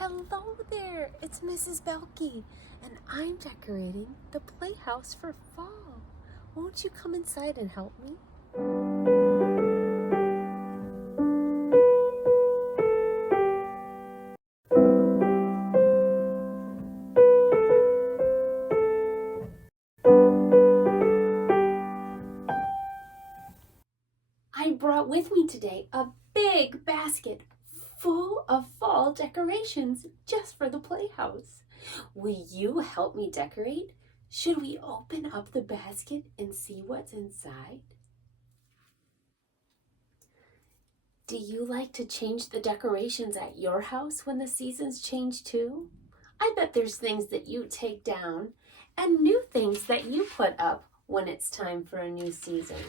Hello there, it's Mrs. Boehlke, and I'm decorating the playhouse for fall. Won't you come inside and help me? I brought with me today a big basket full of fall decorations just for the playhouse. Will you help me decorate? Should we open up the basket and see what's inside? Do you like to change the decorations at your house when the seasons change too? I bet there's things that you take down and new things that you put up when it's time for a new season.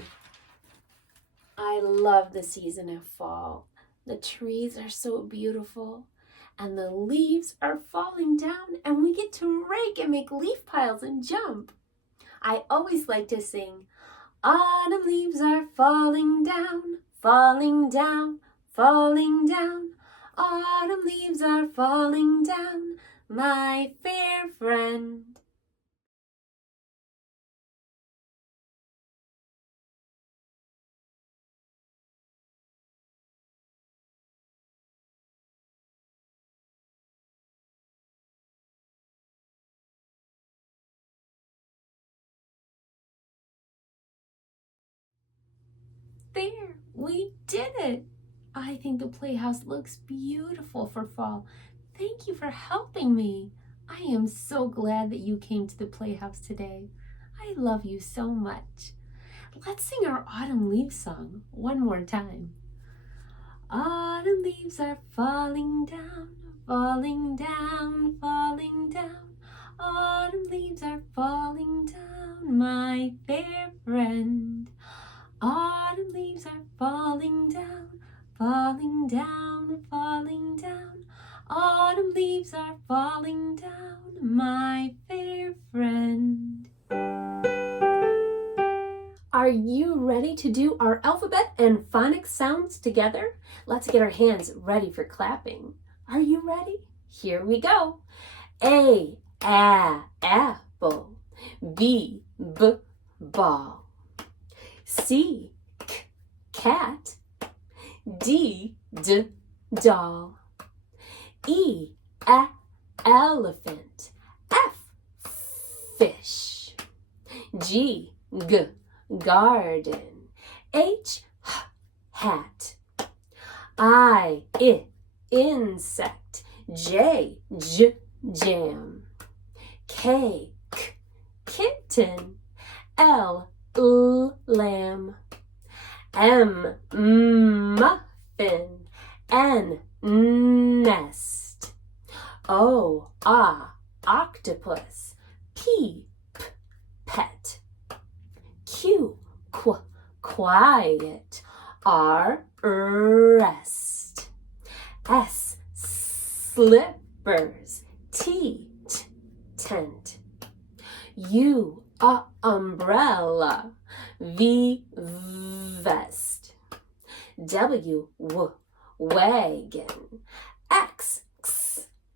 I love the season of fall. The trees are so beautiful and the leaves are falling down and we get to rake and make leaf piles and jump. I always like to sing, autumn leaves are falling down, falling down, falling down. Autumn leaves are falling down, my fair friend. There, we did it. I think the playhouse looks beautiful for fall. Thank you for helping me. I am so glad that you came to the playhouse today. I love you so much. Let's sing our autumn leaves song one more time. Autumn leaves are falling down, falling down, falling down. Autumn leaves are falling down, my fair friend. Autumn leaves are falling down, falling down, falling down. Autumn leaves are falling down, my fair friend. Are you ready to do our alphabet and phonics sounds together? Let's get our hands ready for clapping. Are you ready? Here we go. A, apple. B, ball. C, cat. D, doll. E, elephant. F, fish. G, garden. H, hat. I, insect. J, jam. K, kitten. L, lamb. M, muffin. N, nest. O, octopus. P, pet. Q, quiet. R, rest. S, slippers. T, tent. U, umbrella. V, vest. W, wagon. X,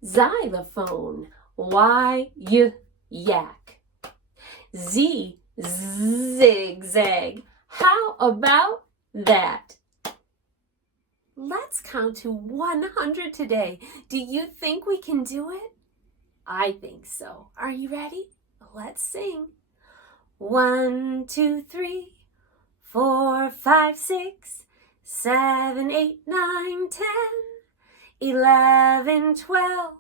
xylophone. Y, yak. Z, zigzag. How about that? Let's count to 100 today. Do you think we can do it? I think so. Are you ready? Let's sing. 1, 2, 3, 4, 5, 6, 7, 8, 9, 10, 11, 12,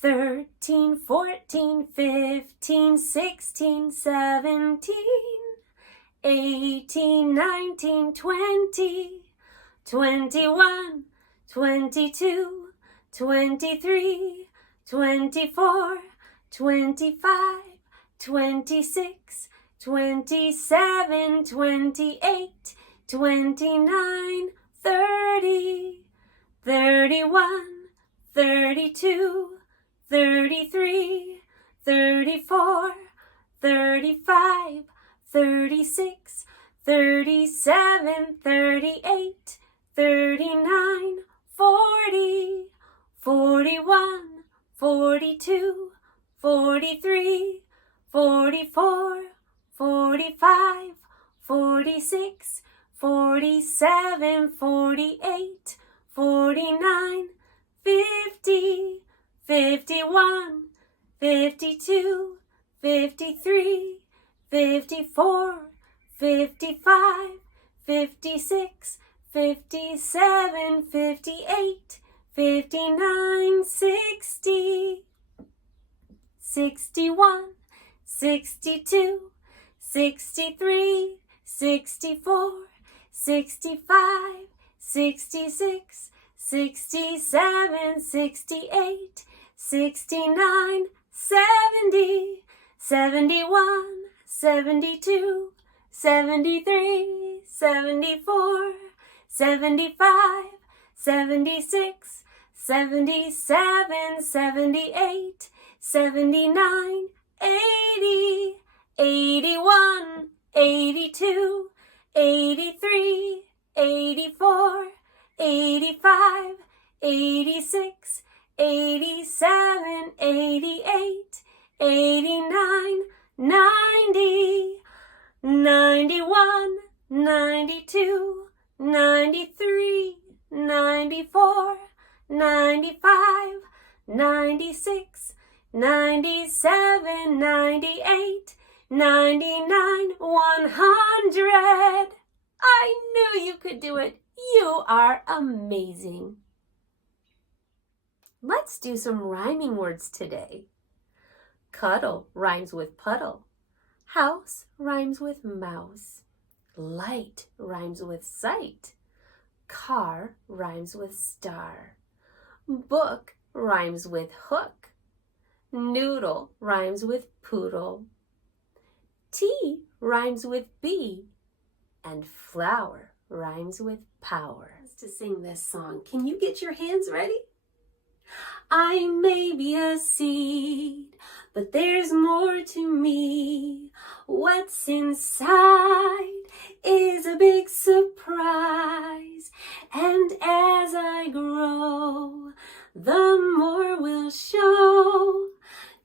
13, 14, 15, 16, 17, 18, 19, 20, 21, 22, 23, 24, 25, 26, 27, 28, 29, 30, 31, 32, 33, 34, 35, 36, 37, 38, 39, 40, 41, 42, 43, 44, 45, 46, 47, 48, 49, 50, 51, 52, 53, 54, 55, 56, 57, 58, 59, 60, 61, 62, 63, 64, 65, 66, 67, 68, 69, 70, 71, 72, 73, 74, 75, 76, 77, 78, 79, 80, 81, 82, 83, 84, 85, 86, 87, 88, 89, 90, 91, 92, 93, 94, 95, 96, 97, 98, 99, 100. I knew you could do it. You are amazing. Let's do some rhyming words today. Cuddle rhymes with puddle. House rhymes with mouse. Light rhymes with sight. Car rhymes with star. Book rhymes with hook. Noodle rhymes with poodle. Tea rhymes with bee. And flower rhymes with power. To sing this song, can you get your hands ready? I may be a seed, but there's more to me. What's inside is a big surprise. And as I grow, the more will show.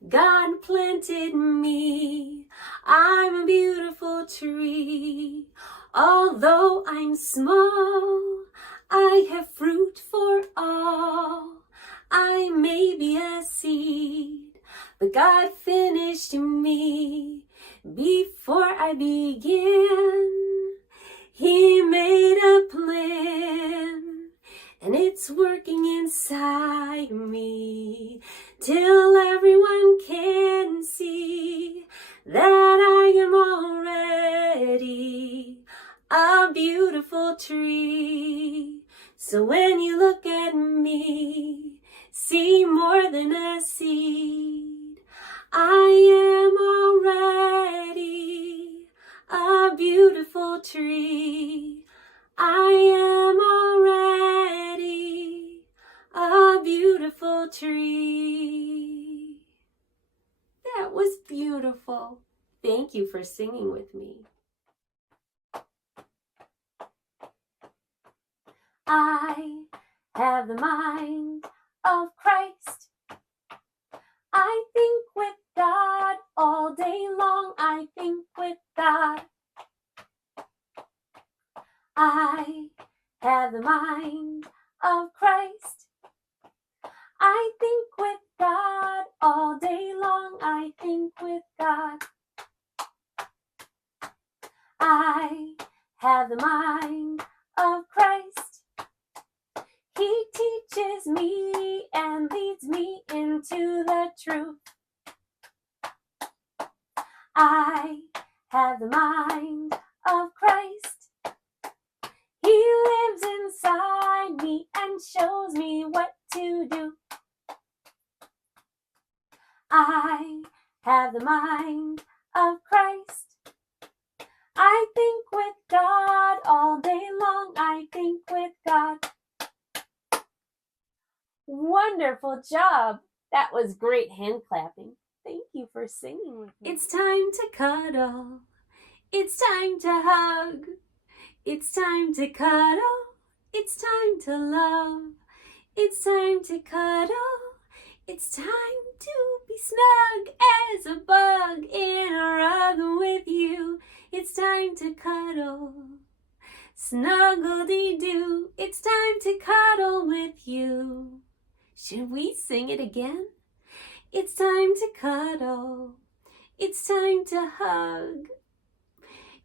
God planted me. I'm a beautiful tree. Although I'm small, I have fruit for all. I may be a seed, but God finished me before I began. He made a plan, and it's working inside me till everyone can see that I am already a beautiful tree. So when you look at me, see more than a seed. I am already a beautiful tree. I am already a beautiful tree. That was beautiful. Thank you for singing with me. I have the mind of Christ. I think with God all day long. I think with God. I have the mind of Christ. I think with God all day long. I think with God. I have the mind of Christ. He teaches me and leads me into the truth. I have the mind of Christ. He lives inside me and shows me what to do. I have the mind of Christ. I think with God all day long. I think with God. Wonderful job. That was great hand clapping. Thank you for singing with me. It's time to cuddle. It's time to hug. It's time to cuddle. It's time to love. It's time to cuddle. It's time to be snug as a bug in a rug with you. It's time to cuddle, snuggle-dee-doo. It's time to cuddle with you. Should we sing it again? It's time to cuddle. It's time to hug.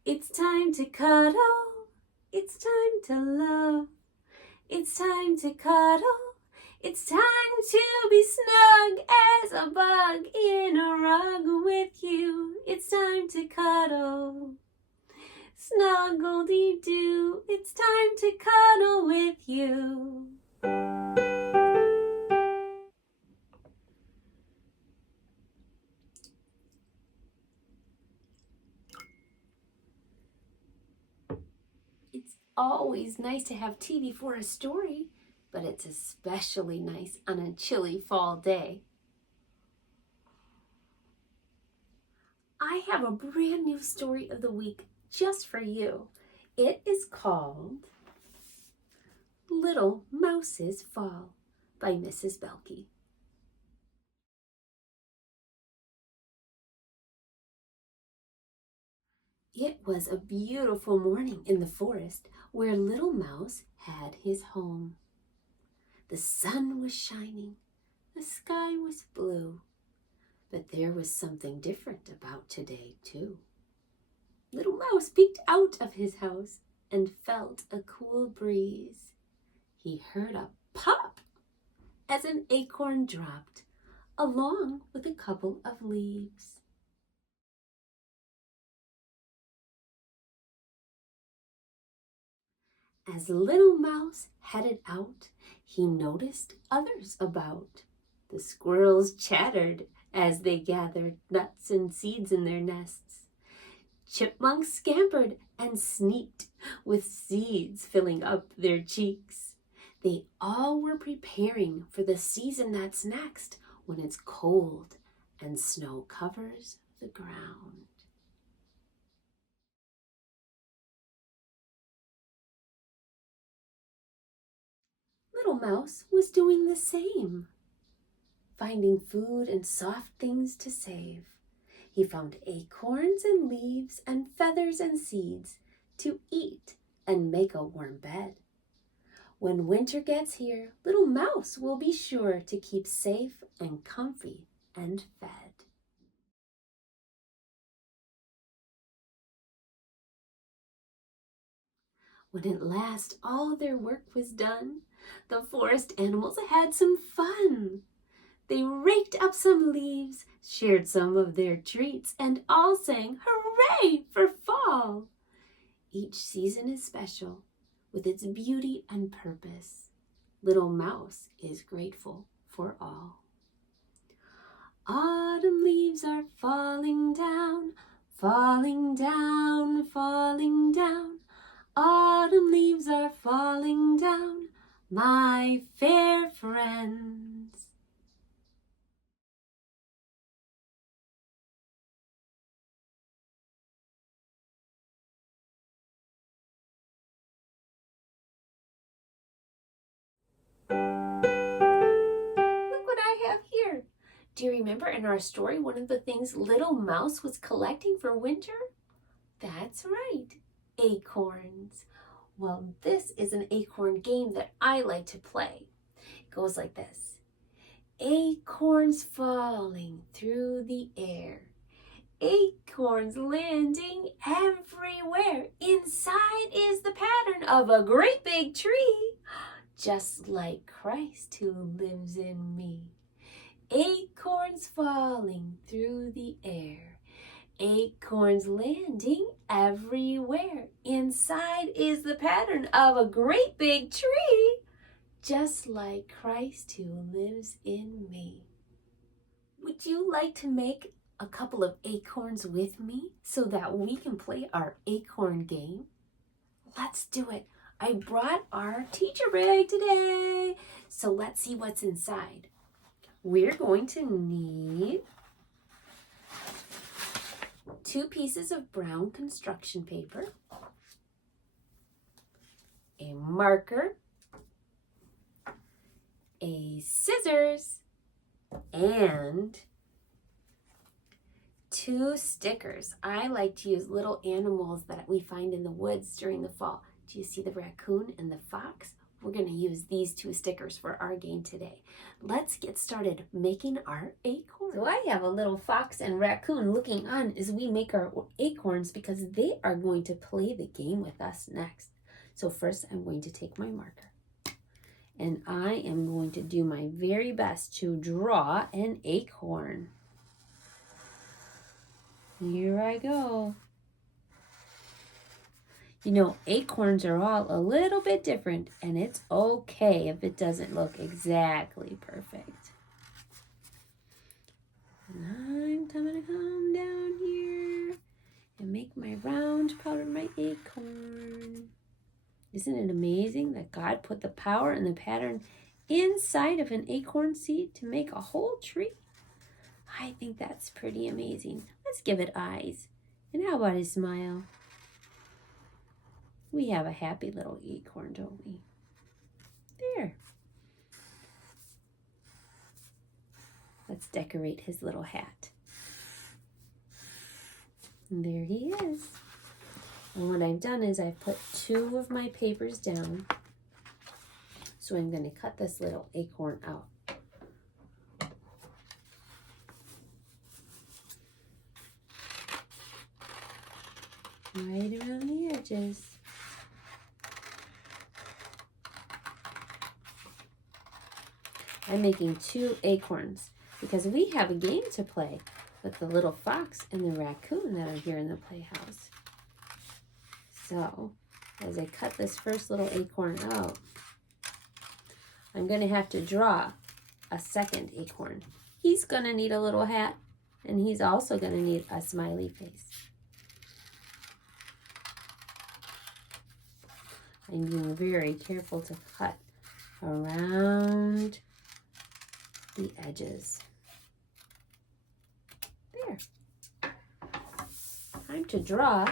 It's time to cuddle. It's time to love. It's time to cuddle. It's time to be snug as a bug in a rug with you. It's time to cuddle. Snuggle-dee-doo. It's time to cuddle with you. It's always nice to have tea before a story, but it's especially nice on a chilly fall day. I have a brand new story of the week just for you. It is called Little Mouse's Fall by Mrs. Boehlke. It was a beautiful morning in the forest where Little Mouse had his home. The sun was shining, the sky was blue, but there was something different about today, too. Little Mouse peeked out of his house and felt a cool breeze. He heard a pop as an acorn dropped, along with a couple of leaves. As Little Mouse headed out, he noticed others about. The squirrels chattered as they gathered nuts and seeds in their nests. Chipmunks scampered and sneaked with seeds filling up their cheeks. They all were preparing for the season that's next, when it's cold and snow covers the ground. Little Mouse was doing the same, finding food and soft things to save. He found acorns and leaves and feathers and seeds to eat and make a warm bed. When winter gets here, Little Mouse will be sure to keep safe and comfy and fed. When at last all their work was done, the forest animals had some fun. They raked up some leaves, shared some of their treats, and all sang hooray for fall. Each season is special with its beauty and purpose. Little Mouse is grateful for all. Autumn leaves are falling down, falling down, falling down. Autumn leaves are falling down, my fair friends. Look what I have here. Do you remember in our story one of the things Little Mouse was collecting for winter? That's right, acorns. Well, this is an acorn game that I like to play. It goes like this. Acorns falling through the air. Acorns landing everywhere. Inside is the pattern of a great big tree, just like Christ who lives in me. Acorns falling through the air. Acorns landing everywhere. Inside is the pattern of a great big tree, just like Christ who lives in me. Would you like to make a couple of acorns with me so that we can play our acorn game? Let's do it. I brought our teacher bag today, so let's see what's inside. We're going to need 2 pieces of brown construction paper, a marker, a scissors, and 2 stickers. I like to use little animals that we find in the woods during the fall. Do you see the raccoon and the fox? We're going to use these 2 stickers for our game today. Let's get started making our acorn. So I have a little fox and raccoon looking on as we make our acorns because they are going to play the game with us next. So first I'm going to take my marker and I am going to do my very best to draw an acorn. Here I go. You know, acorns are all a little bit different, and it's okay if it doesn't look exactly perfect. And I'm gonna come down here and make my round part of my acorn. Isn't it amazing that God put the power and the pattern inside of an acorn seed to make a whole tree? I think that's pretty amazing. Let's give it eyes. And how about a smile? We have a happy little acorn, don't we? There. Let's decorate his little hat. And there he is. And what I've done is I've put 2 of my papers down. So I'm going to cut this little acorn out. Right around the edges. I'm making 2 acorns because we have a game to play with the little fox and the raccoon that are here in the playhouse. So, as I cut this first little acorn out, I'm going to have to draw a second acorn. He's going to need a little hat, and he's also going to need a smiley face. I'm being very careful to cut around the edges. There. Time to draw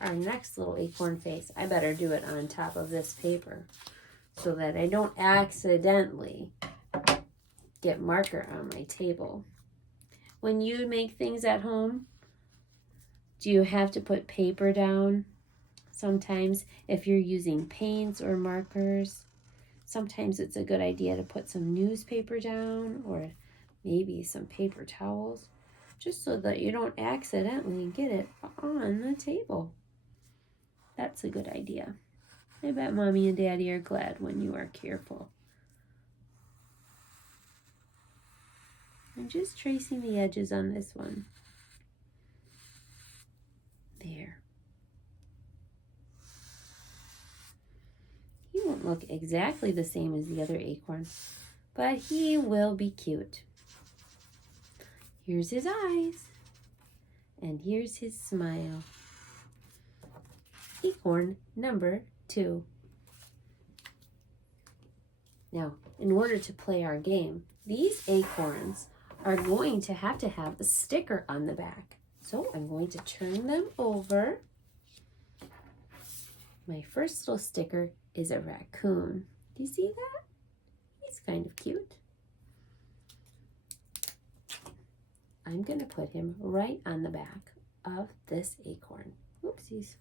our next little acorn face. I better do it on top of this paper so that I don't accidentally get marker on my table. When you make things at home, do you have to put paper down? Sometimes if you're using paints or markers, sometimes it's a good idea to put some newspaper down or maybe some paper towels, just so that you don't accidentally get it on the table. That's a good idea. I bet Mommy and Daddy are glad when you are careful. I'm just tracing the edges on this one. There. He won't look exactly the same as the other acorn, but he will be cute. Here's his eyes, and here's his smile. Acorn number 2. Now, in order to play our game, these acorns are going to have a sticker on the back. So I'm going to turn them over. My first little sticker is a raccoon. Do you see that? He's kind of cute. I'm going to put him right on the back of this acorn. Oopsies.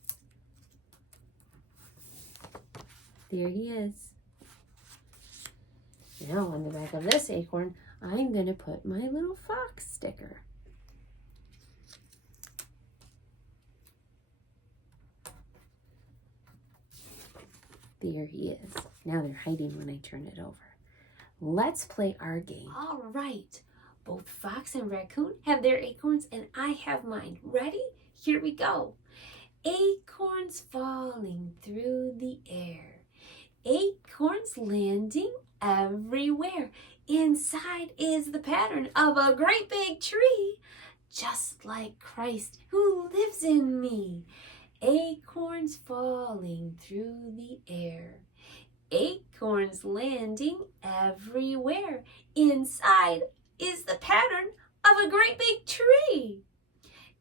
There he is. Now on the back of this acorn, I'm going to put my little fox sticker. There he is. Now they're hiding when I turn it over. Let's play our game. All right. Both fox and raccoon have their acorns and I have mine. Ready? Here we go. Acorns falling through the air. Acorns landing everywhere. Inside is the pattern of a great big tree, just like Christ who lives in me. Acorns falling through the air. Acorns landing everywhere. Inside is the pattern of a great big tree.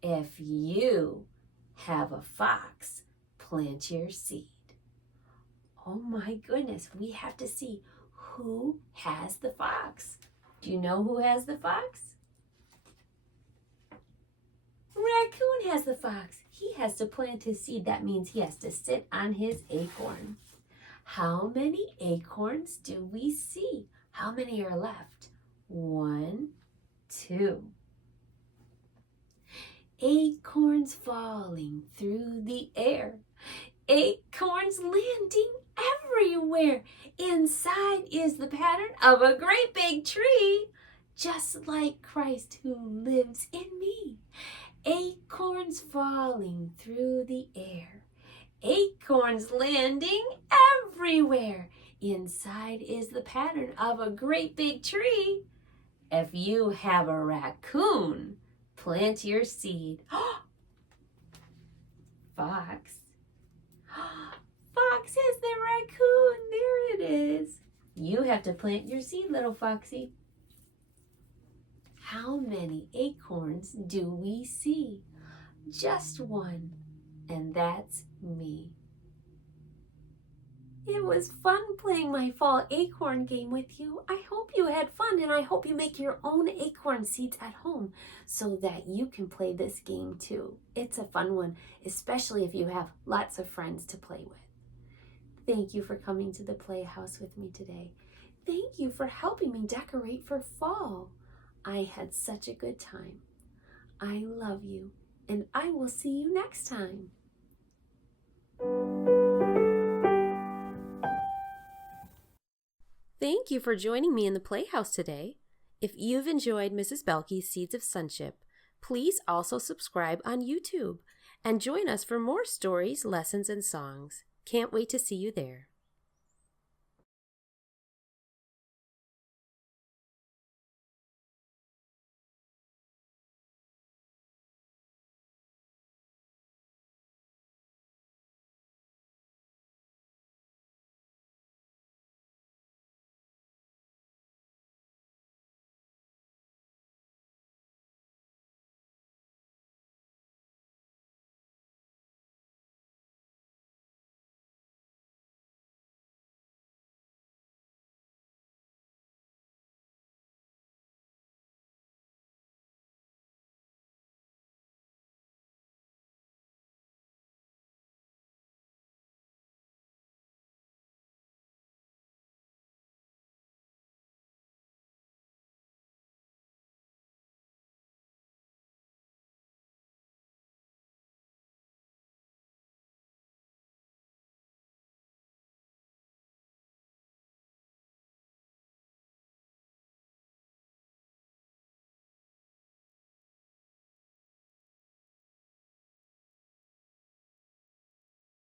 If you have a fox, plant your seed. Oh my goodness, we have to see who has the fox. Do you know who has the fox? Raccoon has the fox. He has to plant his seed. That means he has to sit on his acorn. How many acorns do we see? How many are left? 1, 2. Acorns falling through the air. Acorns landing everywhere. Inside is the pattern of a great big tree, just like Christ who lives in me. Acorns falling through the air. Acorns landing everywhere. Inside is the pattern of a great big tree. If you have a raccoon, plant your seed. Fox. Fox has the raccoon. There it is. You have to plant your seed, little foxy. How many acorns do we see? Just one, and that's me. It was fun playing my fall acorn game with you. I hope you had fun, and I hope you make your own acorn seeds at home so that you can play this game too. It's a fun one, especially if you have lots of friends to play with. Thank you for coming to the Playhouse with me today. Thank you for helping me decorate for fall. I had such a good time. I love you, and I will see you next time. Thank you for joining me in the Playhouse today. If you've enjoyed Mrs. Boehlke's Seeds of Sonship, please also subscribe on YouTube and join us for more stories, lessons, and songs. Can't wait to see you there.